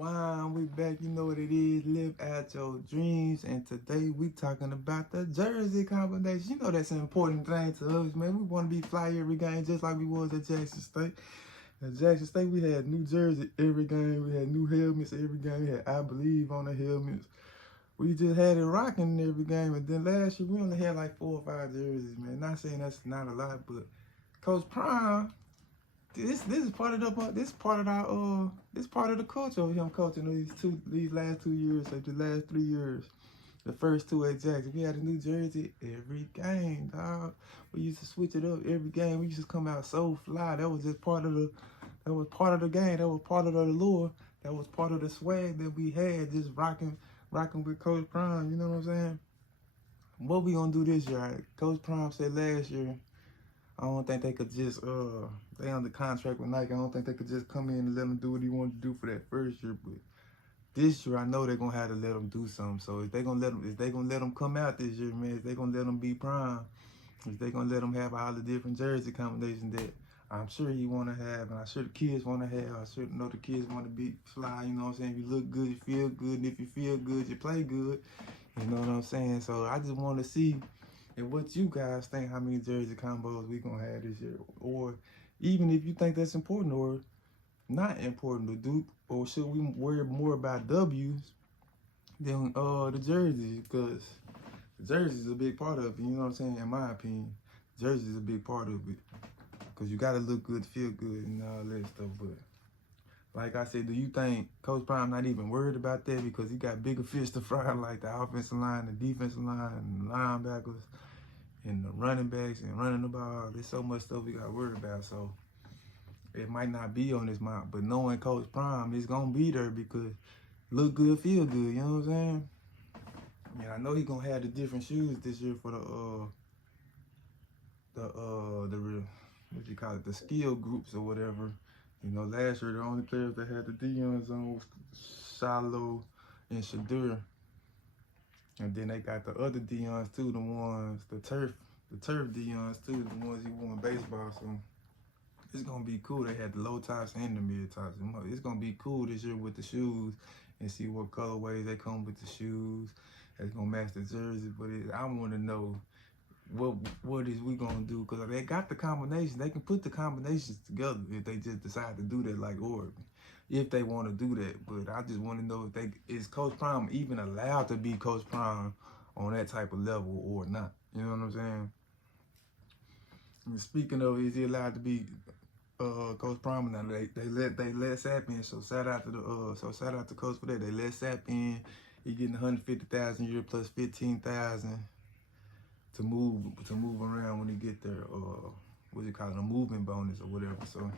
Rewind, we back, you know what it is, live out your dreams, and today we talking about the jersey combination. You know that's an important thing to us, man. We want to be fly every game just like we was at Jackson State. At Jackson State, we had new jersey every game, we had new helmets every game, we had I Believe on the helmets. We just had it rocking every game, and then last year we only had like 4 or 5 jerseys, man. Not saying that's not a lot, but Coach Prime, this is part of the this part of the culture of him coaching these last 2 years, like the last 3 years. The first two at Jackson, we had a new jersey every game, dog. We used to switch it up every game. We used to come out so fly. That was just part of the game. That was part of the allure. That was part of the swag that we had, just rocking with Coach Prime. You know what I'm saying? What we gonna do this year? Coach Prime said last year, I don't think they could just they under contract with Nike. I don't think they could just come in and let him do what he wanted to do for that first year. But this year, I know they're gonna have to let him do something. So if they gonna let him come out this year, man, if they gonna let him be Prime, if they gonna let him have all the different jersey combinations that I'm sure he wanna have, and I'm sure the kids wanna have. I sure know the kids wanna be fly. You know what I'm saying? If you look good, you feel good, and if you feel good, you play good. You know what I'm saying? So I just want to see. And what you guys think, how many jersey combos we gonna have this year, or even if you think that's important or not important to do, or should we worry more about W's than the jerseys? Because the jerseys is a big part of it. You know what I'm saying? In my opinion, jerseys is a big part of it because you gotta look good, feel good, and all that stuff. But like I said, do you think Coach Prime not even worried about that because he got bigger fish to fry, like the offensive line, the defensive line, and the linebackers, and the running backs, and running the ball? There's so much stuff we got to worry about. So it might not be on his mind, but knowing Coach Prime, it's gonna be there because look good, feel good. You know what I'm saying? And I know he gonna have the different shoes this year for the what you call it, the skill groups or whatever. You know, last year the only players that had the DEION on was Shiloh and Shadur. And then they got the other DEIONs too, the turf DEIONs too, the ones he won baseball. So it's gonna be cool. They had the low tops and the mid tops. It's gonna be cool this year with the shoes and see what colorways they come with the shoes. It's gonna match the jersey, but I want to know what is we gonna do, because they got the combinations. They can put the combinations together if they just decide to do that, like Oregon, if they want to do that. But I just want to know if is Coach Prime even allowed to be Coach Prime on that type of level or not. You know what I'm saying? And speaking of, is he allowed to be Coach Prime? Now they let Sapp in. So shout out to Coach for that. They let Sapp in. He getting 150,000 a year plus 15,000 to move around when he get there. What you call it, a movement bonus or whatever. So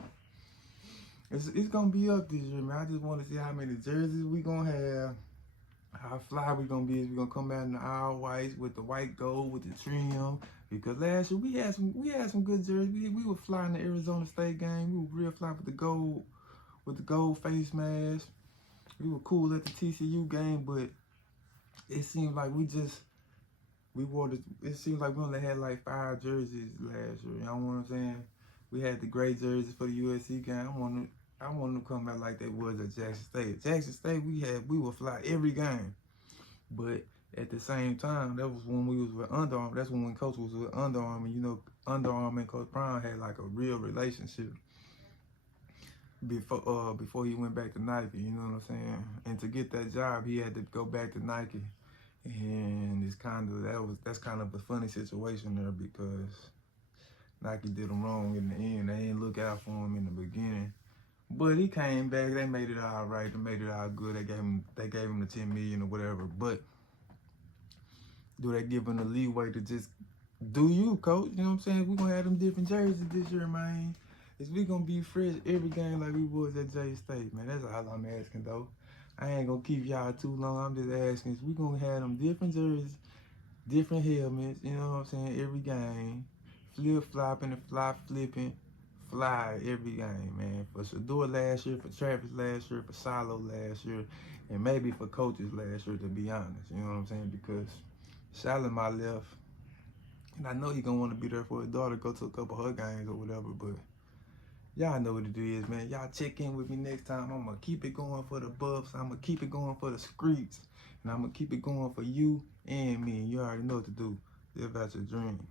it's gonna be up this year, man. I just want to see how many jerseys we gonna have, how fly we gonna be. Is we gonna come out in the all whites with the white gold with the trim? Because last year we had some good jerseys. We were flying the Arizona State game. We were real fly with the gold face mask. We were cool at the TCU game, but it seemed like it seems like we only had like 5 jerseys last year. You know what I'm saying? We had the gray jerseys for the USC game. I want to come out like they was at Jackson State. Jackson State, we would fly every game. But at the same time, that was when we was with Under Armour. That's when Coach was with Under Armour. You know, Under Armour and Coach Brown had like a real relationship before he went back to Nike. You know what I'm saying? And to get that job, he had to go back to Nike. And that's kind of a funny situation there because Nike did him wrong in the end. They didn't look out for him in the beginning, but he came back. They made it all right. They made it all good. They gave him the 10 million or whatever. But do they give him the leeway to just do you, coach? You know what I'm saying? We're gonna have them different jerseys this year, man. Is we gonna be fresh every game like we was at J State, man? That's all I'm asking though. I ain't gonna keep y'all too long. I'm just asking, is we gonna have them different jerseys, different helmets, you know what I'm saying, every game. Flip-flopping and flipping, fly every game, man. For Shador last year, for Travis last year, for Silo last year, and maybe for coaches last year, to be honest. You know what I'm saying? Because Shalom my left, and I know he gonna want to be there for his daughter, go to a couple of her games or whatever, but Y'all know what it is, man. Y'all check in with me next time. I'm going to keep it going for the Buffs. I'm going to keep it going for the Screets. And I'm going to keep it going for you and me. You already know what to do. Live out your dream.